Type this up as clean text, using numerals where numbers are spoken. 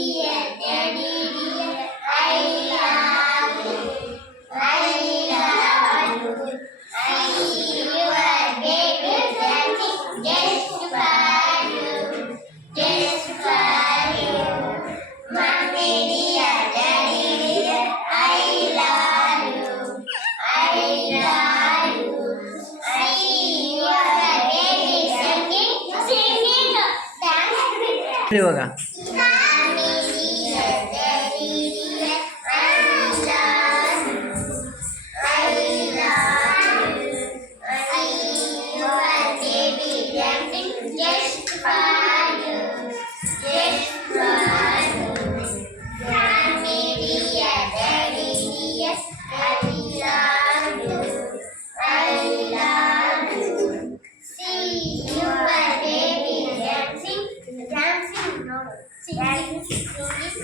dear, daddy dear, I love you. I love you. I see your baby dancing just for you, just for you. Mommy dear, daddy dear, I love you. I love you. I see your baby singing, singing, dancing. ಇವಾಗ Mommy dear, daddy dear, I love you. I love you. I see your baby dancing just for you, just for you. Mommy dear, daddy dear, I love you. I love you. See your baby dancing, dancing, no, singing, singing,